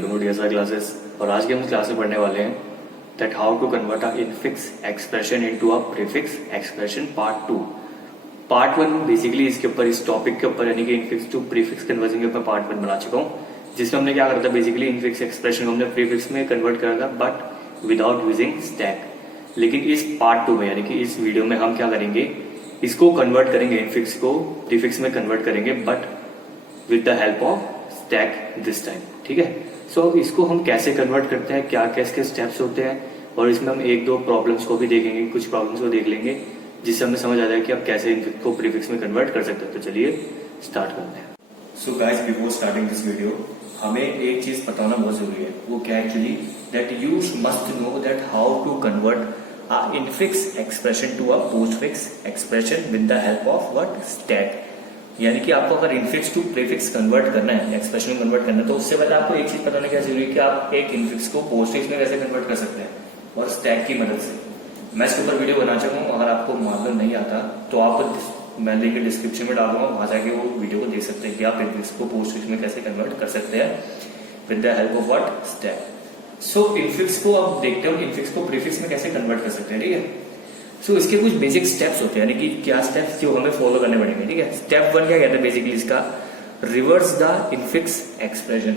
Welcome to DSR classes. और आज की हम क्लास में पढ़ने वाले हैं that how to convert a infix expression into a prefix expression part 2। Part 1 basically इसके ऊपर, इस टॉपिक के ऊपर यानी कि इनफिक्स टू प्रीफिक्स कन्वर्जन के ऊपर पार्ट 1 बना चुका हूँ, जिसमें हमने क्या करा था, बेसिकली इनफिक्स एक्सप्रेशन को हमने प्रीफिक्स में कन्वर्ट करा था बट विदाउट यूजिंग स्टैक। लेकिन इस पार्ट 2 में यानी कि इस वीडियो में हम क्या करेंगे, इसको कन्वर्ट करेंगे, इनफिक्स को प्रीफिक्स में कन्वर्ट करेंगे but with the help of stack this time. ठीक है, सो इसको हम कैसे कन्वर्ट करते हैं, क्या कैसे स्टेप्स होते हैं, और इसमें हम एक दो प्रॉब्लम्स को भी देखेंगे, कुछ प्रॉब्लम्स को देख लेंगे जिससे हमें समझ आ जाए कि आप कैसे इनफिक्स को प्रीफिक्स में कन्वर्ट कर सकते हैं। तो चलिए स्टार्ट करते हैं। So guys, before starting this video हमें एक चीज पता होना बहुत जरूरी है। वो क्या actually, that you must know that how to convert a infix expression to a postfix expression with the help of what, stack. यानी कि आपको अगर इनफिक्स टू प्रीफिक्स कन्वर्ट करना है, एक्सप्रेशन में कन्वर्ट करना है, तो उससे पहले आपको एक चीज पता होना क्या जरूरी है कि आप एक इनफिक्स को पोस्टफिक्स में कैसे कन्वर्ट कर सकते हैं, और स्टैक की मदद से। मैं इसके ऊपर वीडियो बना चुका हूँ, अगर आपको मालूम नहीं आता तो आप मैं लिंक डिस्क्रिप्शन में डालूंगा, वहां जाके वो वीडियो को देख सकते हैं कि आप इनफिक्स को पोस्टफिक्स में कैसे कन्वर्ट कर सकते हैं with the help of what, stack. So infix को अब देखते हो, इनफिक्स को प्रीफिक्स में कैसे कन्वर्ट कर सकते हैं। ठीक है, सो इसके कुछ बेसिक स्टेप्स होते हैं, यानी कि क्या स्टेप्स जो हमें फॉलो करने पड़ेंगे। ठीक है, स्टेप 1 क्या कहता है बेसिकली इसका, रिवर्स द इनफिक्स एक्सप्रेशन।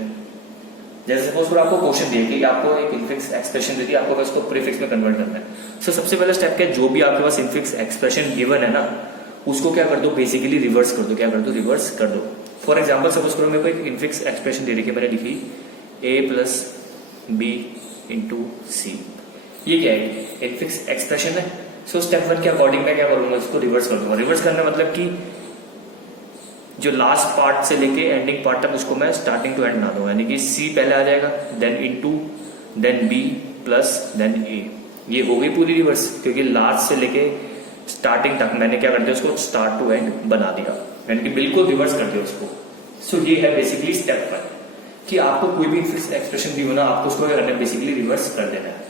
जैसे सपोज पर आपको क्वेश्चन दिया कि आपको एक इनफिक्स एक्सप्रेशन दी थी, आपको उसको प्रीफिक्स में कन्वर्ट करना है। सो सबसे पहला स्टेप क्या है, जो भी आपके पास इनफिक्स एक्सप्रेशन गिवन है ना, उसको क्या कर दो, बेसिकली रिवर्स कर दो। क्या कर दो, रिवर्स कर दो। फॉर एग्जाम्पल सपोज करो मेरे को एक इनफिक्स एक्सप्रेशन दे रही है, मैंने लिखी a प्लस बी इंटू सी। ये क्या है, इनफिक्स एक्सप्रेशन है। सो स्टेप 1 के अकॉर्डिंग मैं क्या करूंगा, इसको रिवर्स कर दूंगा। रिवर्स करना मतलब कि जो लास्ट पार्ट से लेके एंडिंग पार्ट तक उसको मैं स्टार्टिंग टू एंड ना दूंगा, यानी कि सी पहले आ जाएगा, then into, then B plus then A. ये हो गई पूरी रिवर्स, क्योंकि लास्ट से लेके स्टार्टिंग तक मैंने क्या कर दिया, उसको स्टार्ट टू एंड बना दिया, यानी कि बिल्कुल रिवर्स कर दिया उसको। सो ये है बेसिकली स्टेप 1 कि आपको कोई भी फिक्स एक्सप्रेशन दी हो ना, आपको उसको क्या करना है, बेसिकली रिवर्स कर देना है।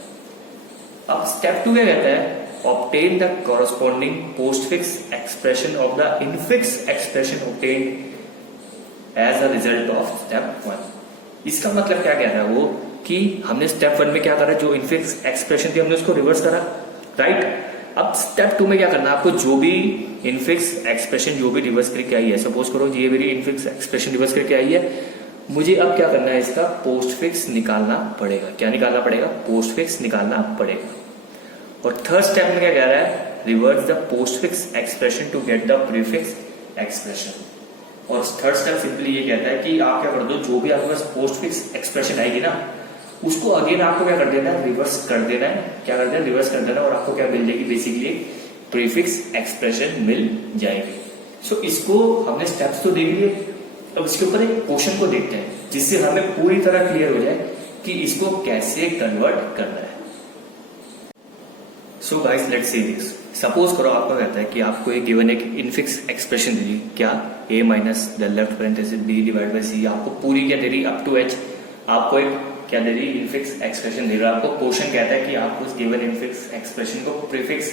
अब स्टेप 2 क्या कहता है, obtain the corresponding postfix expression of the infix expression obtained as a result of step 1। इसका मतलब क्या कह रहा है वो, कि हमने स्टेप 1 में क्या करा, जो इनफिक्स एक्सप्रेशन थी हमने उसको रिवर्स करा, राइट। अब स्टेप 2 में क्या करना है, आपको जो भी इनफिक्स एक्सप्रेशन जो भी रिवर्स करके आई है, सपोज करो ये मेरी इनफिक्स एक्सप्रेशन रिवर्स करके आई है, मुझे अब क्या करना है, इसका पोस्टफिक्स निकालना पड़ेगा। क्या निकालना पड़ेगा, पोस्टफिक्स निकालना पड़ेगा। और थर्ड स्टेप में क्या कह रहा है, reverse the postfix expression to get the prefix expression. और थर्ड स्टेप सिंपली ये कहता है कि आप क्या कर दो, जो भी आपके पास पोस्टफिक्स एक्सप्रेशन आएगी ना, उसको अगेन आपको क्या कर देना है, रिवर्स कर देना है। क्या कर देना है, रिवर्स कर देना, और आपको क्या मिल जाएगी, बेसिकली प्रीफिक्स एक्सप्रेशन मिल जाएगी। सो इसको हमने स्टेप्स तो देख लिए, अब इसके ऊपर एक क्वेश्चन को देखते हैं जिससे हमें पूरी तरह क्लियर हो जाए कि इसको कैसे कन्वर्ट करना है। So guys, let's see this. Suppose करो आपको कहता है कि आपको एक गिवन एक इनफिक्स एक्सप्रेशन दी, क्या, a minus the left parenthesis b divide by c। आपको पूरी क्या दे रही, अप टू h आपको एक क्या दे रही, इनफिक्स एक्सप्रेशन दे रहा है। आपको क्वेश्चन कहता है कि आपको उस गिवन इनफिक्स एक्सप्रेशन को प्रीफिक्स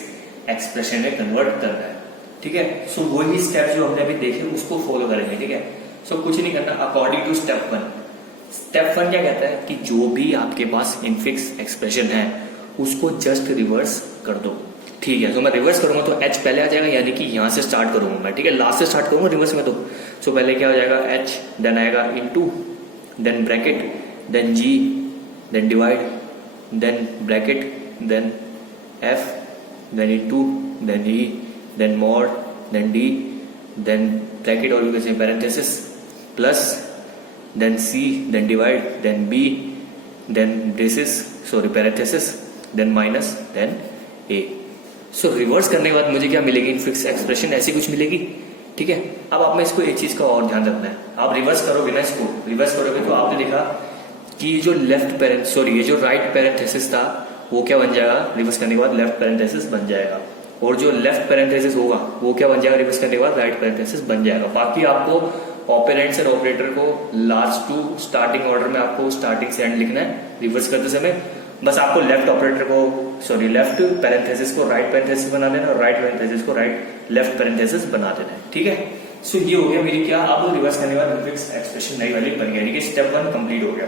एक्सप्रेशन में कन्वर्ट करना है। ठीक है, सो वही स्टेप जो हमने अभी देखे उसको फॉलो करेंगे। ठीक है, सो कुछ नहीं करना, अकॉर्डिंग टू स्टेप 1। स्टेप 1 क्या कहता है कि जो भी आपके पास इनफिक्स एक्सप्रेशन है उसको जस्ट रिवर्स कर दो। ठीक है, तो मैं रिवर्स करूंगा तो h पहले आ जाएगा, यानी कि यहां से स्टार्ट करूंगा मैं। ठीक है, लास्ट से स्टार्ट करूंगा रिवर्स में, तो सो पहले क्या हो जाएगा, h, देन आएगा into, then bracket, then g, then divide, then bracket, then f, then into, then e, then mod, then d, then bracket और यू कैसे parenthesis, plus, then c, then divide, then b, then braces, sorry parenthesis, then minus, then A. So reverse करने के बाद मुझे क्या मिलेगी, infix expression ऐसी कुछ मिलेगी। ठीक है, अब आप में इसको एक चीज का और ध्यान रखना है, आप रिवर्स करोगे ना, इसको रिवर्स करोगे तो आपने देखा कि जो लेफ्ट पैरेंथ सॉरी ये जो राइट पैरेंथेसिस था वो क्या बन जाएगा, रिवर्स करने के बाद लेफ्ट पैरेंथेसिस बन जाएगा, और जो लेफ्ट पैरेंथेसिस होगा वो क्या बन जाएगा, रिवर्स करने के बाद राइट पैरेंथेसिस बन जाएगा। बाकी आपको ऑपरेंड्स और ऑपरेटर को लास्ट टू स्टार्टिंग ऑर्डर में आपको स्टार्टिंग से एंड लिखना है रिवर्स करते समय। बस आपको लेफ्ट ऑपरेटर को सॉरी लेफ्ट पैरेंथेसिस को राइट पैरेंथेसिस बना देना, और राइट पैरेंथेसिस को राइट लेफ्ट पैरेंथेसिस बना देना है। ठीक है, सो ये हो गया मेरी क्या, अब रिवर्स करने के बाद इनफिक्स एक्सप्रेशन नई वाली बन गई, यानी कि स्टेप 1 कंप्लीट हो गया।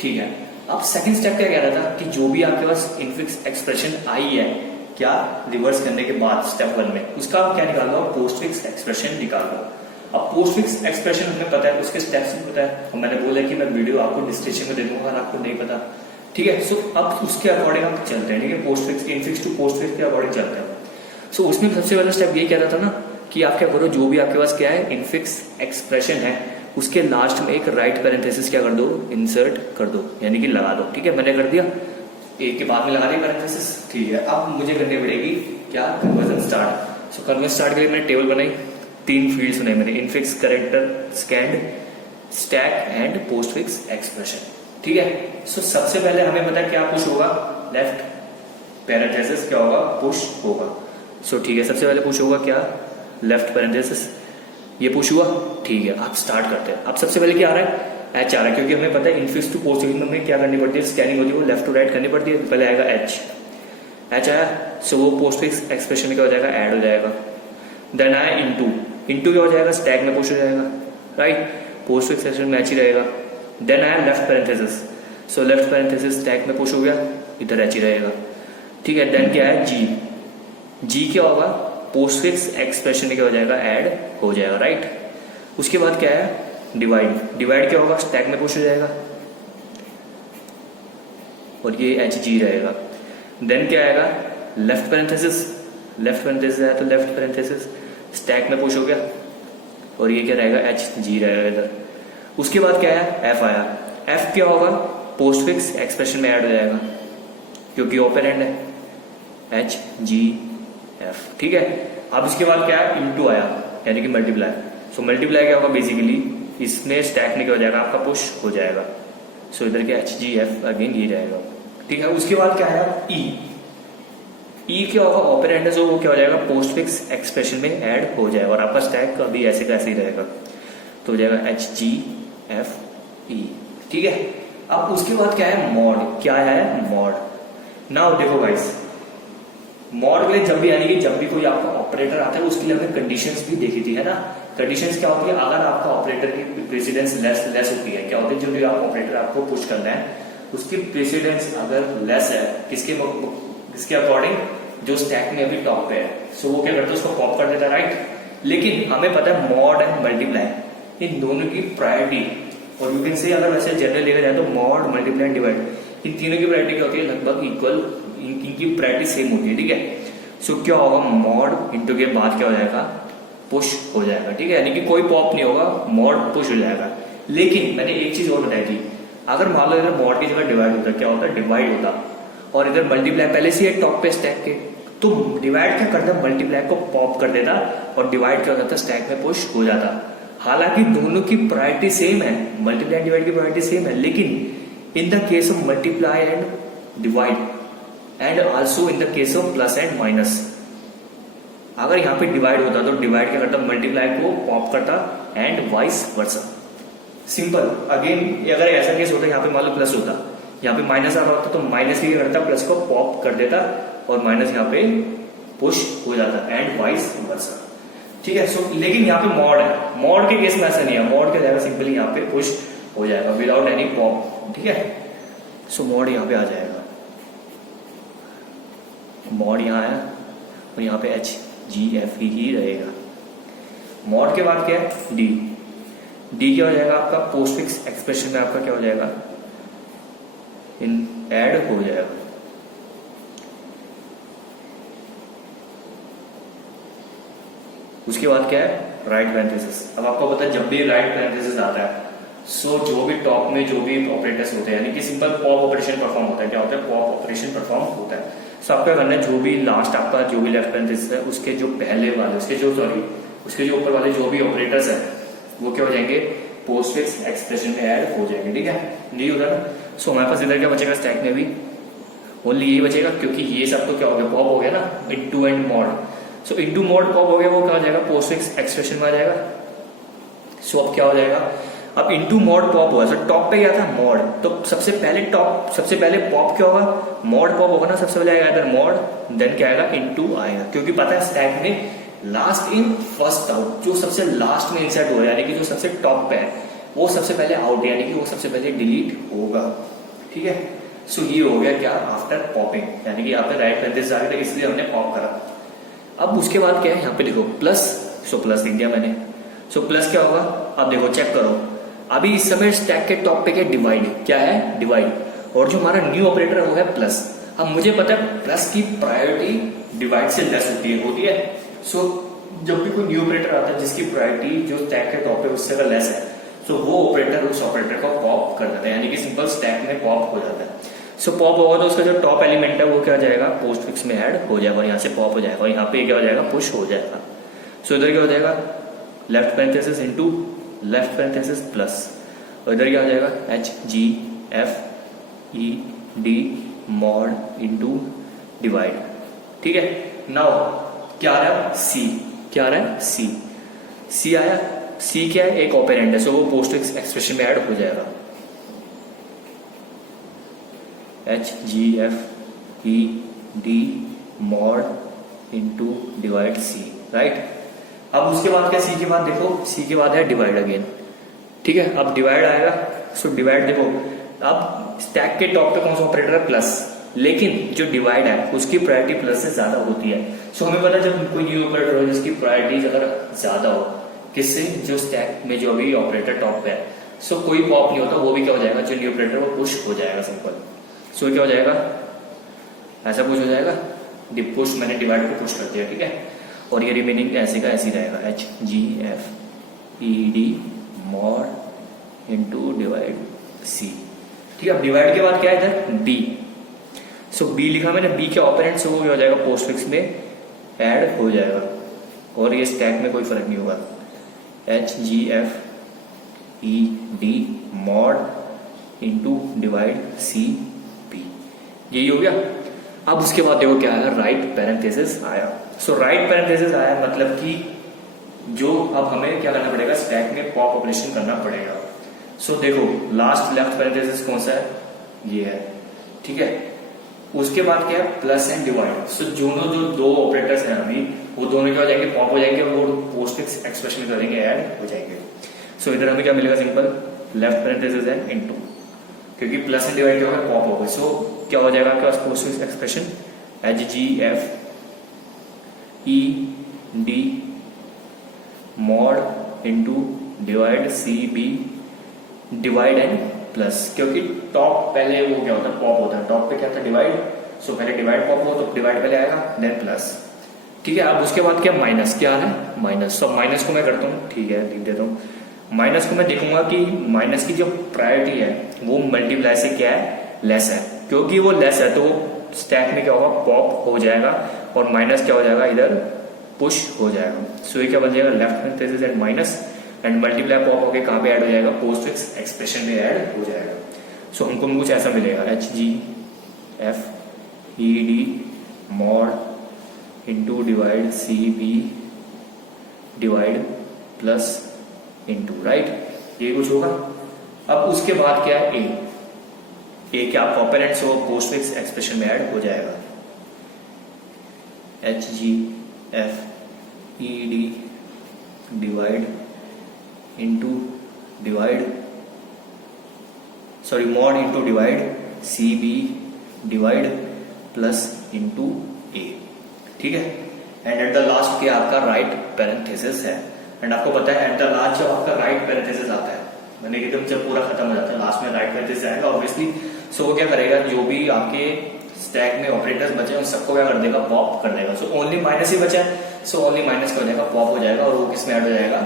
ठीक है, अब सेकंड स्टेप क्या कह रहा था कि जो भी आपके पास इनफिक्स एक्सप्रेशन आई है क्या रिवर्स करने के बाद स्टेप 1 में, उसका आप क्या निकाल लो, पोस्ट फिक्स एक्सप्रेशन निकाल लो। अब पोस्ट फिक्स एक्सप्रेशन हमें पता है, उसके स्टेप्स भी पता है, और मैंने बोला कि मैं वीडियो आपको डिस्क्रिप्शन में दे दूंगा अगर आपको नहीं पता, ठीक है। सो अब उसके अकॉर्डिंग हम चलते हैं, ठीक है, postfix infix to postfix के अकॉर्डिंग चलते हैं। सो उसमें सबसे पहला स्टेप ये कह रहा था ना कि आप क्या करो, जो भी आपके पास क्या है इनफिक्स एक्सप्रेशन है उसके लास्ट में एक राइट पैरेंथेसिस क्या कर दो, इंसर्ट कर दो, यानी कि लगा दो, ठीक है। मैंने कर दिया, एक के बाद में लगा दिया पैरेंथेसिस, ठीक है। अब मुझे करनी पड़ेगी क्या, कन्वर्जन स्टार्ट। सो कन्वर्जन स्टार्ट के लिए मैंने टेबल बनाई, 3 फील्ड्स बनाई मैंने, infix, character, scanned, stack and post fix expression, ठीक है। सो सबसे पहले हमें पता है क्या पुश होगा, लेफ्ट पैरेंथेसिस क्या होगा, पुश होगा। सो ठीक है, सबसे पहले पुश होगा क्या, लेफ्ट पैरेंथेसिस, ये पुश हुआ, ठीक है। आप स्टार्ट करते हैं। अब सबसे पहले क्या आ रहा है, एच आ रहा है, क्योंकि हमें पता है इनफिक्स टू पोस्ट फिक्स में क्या करनी पड़ती है, स्कैनिंग होती है वो लेफ्ट टू राइट करनी पड़ती है, पहले आएगा एच, एच आया, सो वो पोस्ट फिक्स एक्सप्रेशन में क्या हो जाएगा, ऐड हो जाएगा। देन आया इनटू, इनटू क्या हो जाएगा, स्टैक में पुश हो जाएगा, राइट, पोस्ट फिक्स एक्सप्रेशन में एच ही रहेगा। देन आया left parenthesis, so left parenthesis stack में पुश हो गया, इधर एच ही रहेगा, ठीक है। देन क्या है जी, जी क्या होगा, पोस्ट फिक्स एक्सप्रेशन में क्या हो जाएगा, ऐड हो जाएगा, राइट। उसके बाद क्या है, डिवाइड, डिवाइड क्या होगा, स्टैक में पुश हो जाएगा और ये एच जी रहेगा। देन क्या आएगा, लेफ्ट पैरेंथेसिस, लेफ्ट पैरेंथेसिस आया तो लेफ्ट पैरेंथेसिस स्टैक में पुश हो गया और ये क्या रहेगा, एच जी रहेगा इधर। उसके बाद क्या है, एफ आया, एफ क्या होगा, पोस्ट फिक्स एक्सप्रेशन में ऐड हो जाएगा क्योंकि ऑपरेंड है, एच जी एफ, ठीक है। अब इसके बाद क्या है, इनटू आया यानी कि मल्टीप्लाई, सो मल्टीप्लाई क्या होगा, बेसिकली इसमें स्टैक में क्या हो जाएगा, आपका पुश हो जाएगा, सो इधर क्या एच जी एफ अगेन ये रहेगा, ठीक है। उसके बाद क्या है, ई, ई क्या होगा, ऑपरेंड है, सो वो क्या हो जाएगा, पोस्ट फिक्स एक्सप्रेशन में ऐड हो जाएगा और आपका स्टैक अभी ऐसे का ऐसे ही रहेगा, तो हो जाएगा एच जी एफ ई, ठीक है। अब उसके बाद क्या है, मॉड, क्या है, मॉड। नाउ देखो गाइस, मॉड के लिए जब भी यानी कि जब भी कोई आपका ऑपरेटर आता है उसके लिए हमने कंडीशंस भी देखी थी, है ना। कंडीशंस क्या होती है, अगर आपका ऑपरेटर की प्रेसिडेंस लेस होती है, क्या होती है, जो भी आप ऑपरेटर आपको पुश करना है उसकी प्रेसिडेंस अगर लेस है, किसके अकॉर्डिंग, जो स्टैक में अभी टॉप पे है, सो वो क्या करता है, उसको पॉप कर देता है, राइट। लेकिन हमें पता है मॉड एंड मल्टीप्लाई इन दोनों की प्रायोरिटी, और यू कैन से अगर वैसे जनरल लेकर जाए तो मॉड, मल्टीप्लाई एंड डिवाइड, इन तीनों की प्रायोरिटी क्या होती है, लगभग इक्वल, इनकी प्रायोरिटी सेम होती है, ठीक है। सो क्या होगा, मॉड इनटू के बाद क्या हो जाएगा, पुश हो जाएगा, ठीक है, यानी कि कोई पॉप नहीं होगा, मॉड पुश हो जाएगा। लेकिन मैंने एक चीज और बताई थी, अगर मान लो इधर मॉड की जगह डिवाइड होता, क्या होता है, डिवाइड होता, और इधर मल्टीप्लाई पहले से है टॉप पे स्टैक के, तो डिवाइड क्या करता, मल्टीप्लाई को पॉप कर देता और डिवाइड क्या करता, स्टैक में पुश हो जाता। हालांकि दोनों की प्रायोरिटी सेम है, मल्टीप्लाई डिवाइड की प्रायोरिटी सेम है, लेकिन in the case of multiply and divide and also in the case of plus and minus, अगर यहाँ पे डिवाइड होता तो डिवाइड क्या करता, मल्टीप्लाई को पॉप करता and vice versa, simple. Again अगर ऐसा केस होता, यहाँ पे मान लो प्लस होता, यहाँ पे माइनस आ रहा होता तो माइनस क्या करता, प्लस को पॉप कर देता और माइनस यहाँ पे पुश हो जाता एंड वाइस वर्सा, ठीक है। सो लेकिन यहाँ पे मॉड है, मॉड के केस में ऐसा नहीं है, मॉड क्या जाएगा, सिंपली यहाँ पे पुश हो जाएगा विदाउट एनी पॉप, ठीक है। सो मॉड यहाँ पे आ जाएगा, मॉड यहाँ आया और यहाँ पे एच जी एफ ही रहेगा। मॉड के बाद क्या है, डी, डी क्या हो जाएगा आपका, पोस्ट फिक्स एक्सप्रेशन में आपका क्या हो जाएगा, इन ऐड हो जाएगा। उसके बाद क्या है, राइट पैरेंथेसिस। अब आपको पता है जब भी राइट पैरेंथेसिस आता है, सो जो भी टॉप में जो भी ऑपरेटर्स होते हैं, यानी कि सिंपल पॉप ऑपरेशन परफॉर्म होता है, क्या होता है, पॉप ऑपरेशन परफॉर्म होता है। सो आपका करना है, जो भी लास्ट आपका जो भी लेफ्ट पैरेंथेसिस है उसके जो पहले वाले, उसके जो ऊपर वाले जो भी ऑपरेटर्स है वो क्या हो जाएंगे, पोस्ट फिक्स एक्सप्रेशन में ऐड हो जाएंगे, ठीक है, नहीं होता ना। सो हमारे पास इधर क्या बचेगा, स्टैक में भी ओनली यही बचेगा, क्योंकि ये सब तो क्या हो गया, पॉप हो गया ना, into and mod. So into mod pop हो गया, वो क्या हो जाएगा, पोस्ट फिक्स एक्सप्रेशन में आ जाएगा। सो अब क्या हो जाएगा, अब इनटू मॉड पॉप हुआ, सो टॉप पे क्या था, मॉड, तो सबसे पहले पॉप क्या होगा, मॉड पॉप होगा ना, सबसे पहले आएगा इधर मॉड, देन क्या आएगा, इनटू आएगा, क्योंकि पता है स्टैक में लास्ट इन फर्स्ट आउट, जो सबसे लास्ट में इंसर्ट हो रहा है, यानी कि जो सबसे टॉप पे है वो सबसे पहले आउट, यानी कि वो सबसे पहले डिलीट होगा। ठीक है, सो ये हो गया क्या, आफ्टर पॉपिंग, यानी कि यहाँ पे राइट पैरेंथेसिस आ गया, इसलिए हमने पॉप करा। अब उसके बाद क्या है, यहाँ पे देखो प्लस, सो प्लस लिख दिया मैंने। सो प्लस क्या होगा, अब देखो चेक करो, अभी इस समय स्टैक के टॉप पे क्या डिवाइड, क्या है डिवाइड, और जो हमारा न्यू ऑपरेटर है वो है प्लस। अब मुझे पता है प्लस की प्रायोरिटी डिवाइड से लेस होती है। सो जब भी कोई न्यू ऑपरेटर आता है जिसकी प्रायोरिटी जो स्टैक के टॉप पे उससे अगर लेस है, सो वो ऑपरेटर उस ऑपरेटर को पॉप कर देता है, यानी कि सिंपल स्टैक में पॉप हो जाता है। सो पॉप होगा तो उसका जो टॉप एलिमेंट है वो क्या हो जाएगा, पोस्ट फिक्स में ऐड हो जाएगा, और यहाँ से पॉप हो जाएगा, और यहाँ पे क्या हो जाएगा, पुश हो जाएगा। सो इधर क्या हो जाएगा, left parenthesis into left parenthesis plus, और इधर क्या हो जाएगा, H G F E D mod into divide. ठीक है, नाउ क्या आ रहा है, सी, क्या आ रहा है, सी, सी आया। सी क्या है, एक ऑपरेंड है, सो वो पोस्ट फिक्स एक्सप्रेशन में ऐड हो जाएगा, H G F E D mod into divide C, right. अब उसके बाद क्या, सी के बाद देखो, सी के बाद है डिवाइड अगेन। ठीक है, अब डिवाइड आएगा, सो डिवाइड देखो, अब स्टैक के टॉप पे कौन सा ऑपरेटर है, प्लस, लेकिन जो डिवाइड है उसकी प्रायोरिटी प्लस से ज्यादा होती है। सो हमें पता है जब कोई न्यू ऑपरेटर हो जिसकी प्रायोरिटी अगर ज्यादा हो, किससे, जो स्टैक में जो भी ऑपरेटर टॉप पे है, सो कोई पॉप नहीं होता, वो भी क्या हो जाएगा, जो न्यू ऑपरेटर वो पुश हो जाएगा, सिंपल। सो क्या हो जाएगा, ऐसा पुश हो जाएगा, पुश मैंने डिवाइड को पुश कर दिया। ठीक है, और ये रिमेनिंग ऐसे का ऐसे रहेगा, H G F E D mod into divide C. ठीक है, अब डिवाइड के बाद क्या है इधर, बी। सो बी लिखा मैंने, बी के ऑपरेंट, सो वो क्या हो जाएगा, पोस्ट फिक्स में ऐड हो जाएगा, और ये स्टैक में कोई फर्क नहीं होगा, H G F E D mod into divide C B, यही हो गया। अब उसके बाद देखो क्या आया, राइट पैरेंथेसिस आया। सो राइट पैरेंथेसिस आया मतलब कि जो अब हमें क्या करना पड़ेगा, स्टैक में पॉप ऑपरेशन करना पड़ेगा। सो देखो लास्ट लेफ्ट पैरेंथेसिस कौन सा है, ये है। ठीक है, उसके बाद क्या है, प्लस एंड डिवाइड। सो दोनों जो दो ऑपरेटर्स हैं अभी, वो दोनों क्या हो जाएंगे, पॉप हो जाएंगे, और पोस्ट फिक्स एक्सप्रेशन में करेंगे, ऐड हो जाएंगे। सो इधर हमें क्या मिलेगा, सिंपल लेफ्ट पैरेंथेसिस है इनटू, क्योंकि प्लस एंड डिवाइड क्या होगा, पॉप होगा। सो क्या हो जाएगा आपके पास, postfix expression H G F E D mod into divide C B divide and plus, क्योंकि टॉप पहले वो क्या होता है, पॉप होता है, टॉप पे क्या था, डिवाइड। सो पहले डिवाइड पॉप हो तो डिवाइड पहले आएगा, देन प्लस। ठीक है, अब उसके बाद क्या, माइनस, क्या है माइनस। तो माइनस को मैं करता हूँ, ठीक है लिख देता हूँ। माइनस को मैं देखूंगा कि माइनस की जो प्रायोरिटी है वो मल्टीप्लाई से क्या है, लेस है, क्योंकि वो लेस है तो वो स्टैक में क्या होगा, पॉप हो जाएगा, और माइनस क्या हो जाएगा, इधर पुश हो जाएगा। सो ये क्या बन जाएगा, left parenthesis and minus and multiply pop होके कहाँ पे ऐड हो जाएगा, पोस्ट फिक्स एक्सप्रेशन में ऐड हो जाएगा। सो हमको कुछ ऐसा मिलेगा, H G F E D mod into divide C B divide plus into, right, ये कुछ होगा। अब उसके बाद क्या है, ए क्या आपका ऑपरेंट्स हो, पोस्ट फिक्स एक्सप्रेशन में ऐड हो जाएगा, H G F E D divide into divide, sorry mod into divide C B divide plus into A. ठीक है, एंड एट द लास्ट क्या आपका राइट पैरेंथेसिस है। एंड आपको पता है एट द लास्ट जब आपका राइट पैरेंथेसिस आता है, मैंने एकदम जब पूरा खत्म हो जाता है, लास्ट में राइट पैरेंथेसिस आएगा ऑब्वियसली। सो वो क्या करेगा, जो भी आपके स्टैक में ऑपरेटर्स बचे उन सबको क्या कर देगा, पॉप कर देगा। सो ओनली माइनस ही बचा है, सो ओनली माइनस का हो जाएगा, पॉप हो जाएगा, और वो किस में ऐड हो जाएगा,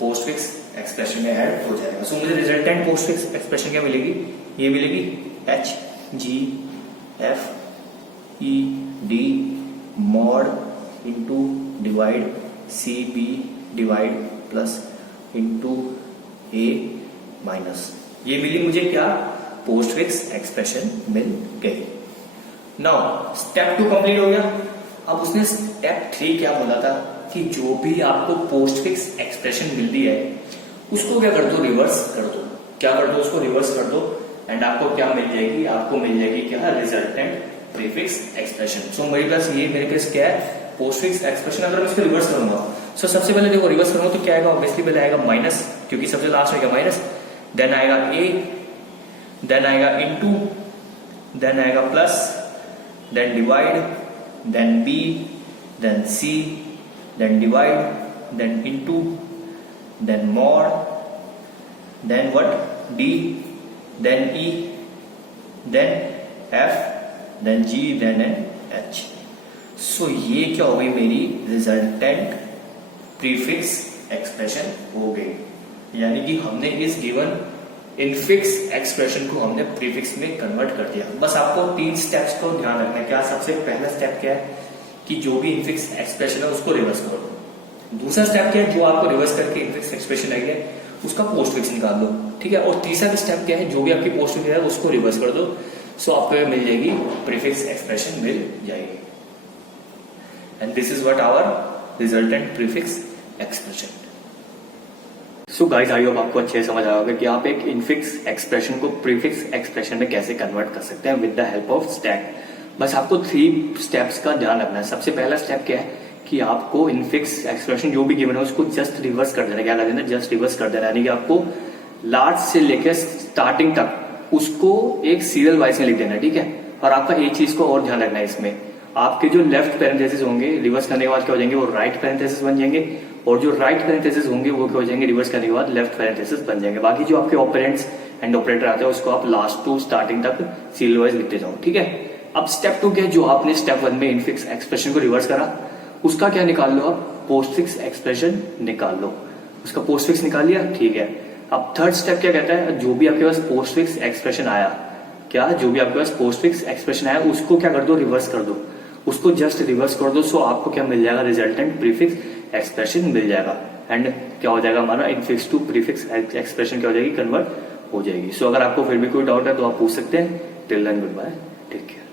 पोस्ट फिक्स एक्सप्रेशन में ऐड हो जाएगा। सो मुझे रिजल्टेंट पोस्ट फिक्स एक्सप्रेशन क्या मिलेगी, ये मिलेगी H G F E D mod into divide C B divide plus into A minus, ये मिली मुझे क्या, पोस्ट फिक्स एक्सप्रेशन मिल गई। नाउ स्टेप 2 कंप्लीट हो गया। अब उसने स्टेप 3 क्या बोला था कि जो भी आपको पोस्ट फिक्स एक्सप्रेशन मिलती है उसको क्या कर दो, रिवर्स कर दो। क्या कर दो, उसको रिवर्स कर दो, एंड आपको क्या मिल जाएगी, आपको मिल जाएगी क्या, रिजल्टेंट प्रीफिक्स एक्सप्रेशन। सो मेरे पास ये, मेरे पास क्या है, पोस्ट फिक्स एक्सप्रेशन। अगर मैं इसको रिवर्स करूंगा, सो सबसे पहले देखो रिवर्स करूंगा तो क्या आएगा, ऑब्वियसली पहले आएगा माइनस, क्योंकि सबसे लास्ट में क्या माइनस, देन आएगा ए, देन आएगा इनटू, देन आएगा plus, then divide, then B, then C, then divide, then into, then mod, then what D, then E, then F, then G, then an H. So ये क्या हो गई मेरी resultant prefix expression हो गई, यानी कि हमने इस गिवन इनफिक्स एक्सप्रेशन को हमने प्रीफिक्स में कन्वर्ट कर दिया। बस आपको 3 स्टेप्स को ध्यान रखना है। क्या सबसे पहला स्टेप क्या है कि जो भी इनफिक्स एक्सप्रेशन है उसको रिवर्स कर दो। दूसरा स्टेप क्या है, जो आपको रिवर्स करके इनफिक्स एक्सप्रेशन आई है उसका पोस्टफिक्स निकाल दो, ठीक है। और तीसरा स्टेप क्या है, जो भी आपकी पोस्टफिक्स है उसको रिवर्स कर दो, सो आपको मिल जाएगी प्रीफिक्स एक्सप्रेशन मिल जाएगी। And this is what our resultant prefix expression. So guys, I hope आपको अच्छे से समझ आया होगा कि आप एक इनफिक्स एक्सप्रेशन को प्रीफिक्स एक्सप्रेशन में कैसे कन्वर्ट कर सकते हैं with the help of stack. बस आपको 3 स्टेप्स का ध्यान रखना है। सबसे पहला स्टेप क्या है कि आपको इनफिक्स एक्सप्रेशन जो भी गिवन है उसको जस्ट रिवर्स कर देना। क्या कर देना, जस्ट रिवर्स कर देना, यानी कि आपको लास्ट से लेकर स्टार्टिंग तक उसको एक सीरियल वाइज में लिख देना, ठीक है। और आपका एक चीज को और ध्यान रखना है, इसमें आपके जो लेफ्ट पैरेंथेसिस होंगे रिवर्स करने के बाद क्या हो जाएंगे, वो राइट पैरेंथेसिस बन जाएंगे, और जो राइट पैरेंथेसिस होंगे वो क्या हो जाएंगे, रिवर्स करने के बाद लेफ्ट पैरेंथेसिस बन जाएंगे। बाकी जो आपके ऑपरेंट्स एंड ऑपरेटर आते हैं उसको आप लास्ट टू स्टार्टिंग तक सीरियल वाइज लिखते जाओ, ठीक है। अब स्टेप 2 क्या है, जो आपने स्टेप 1 में इनफिक्स एक्सप्रेशन को रिवर्स करा उसका क्या निकाल लो, आप पोस्टफिक्स एक्सप्रेशन निकाल लो। उसका पोस्टफिक्स निकाल लिया, ठीक है। अब थर्ड स्टेप क्या कहता है, जो भी आपके पास पोस्टफिक्स एक्सप्रेशन आया, क्या जो भी आपके पास पोस्टफिक्स एक्सप्रेशन आया उसको क्या कर दो, रिवर्स कर दो, उसको जस्ट रिवर्स कर दो। सो आपको क्या मिल जाएगा, रिजल्टेंट प्रीफिक्स एक्सप्रेशन मिल जाएगा। एंड क्या हो जाएगा, हमारा इनफिक्स टू प्रीफिक्स एक्सप्रेशन क्या हो जाएगी, कन्वर्ट हो जाएगी। सो अगर आपको फिर भी कोई डाउट है तो आप पूछ सकते हैं। Till then goodbye, take care.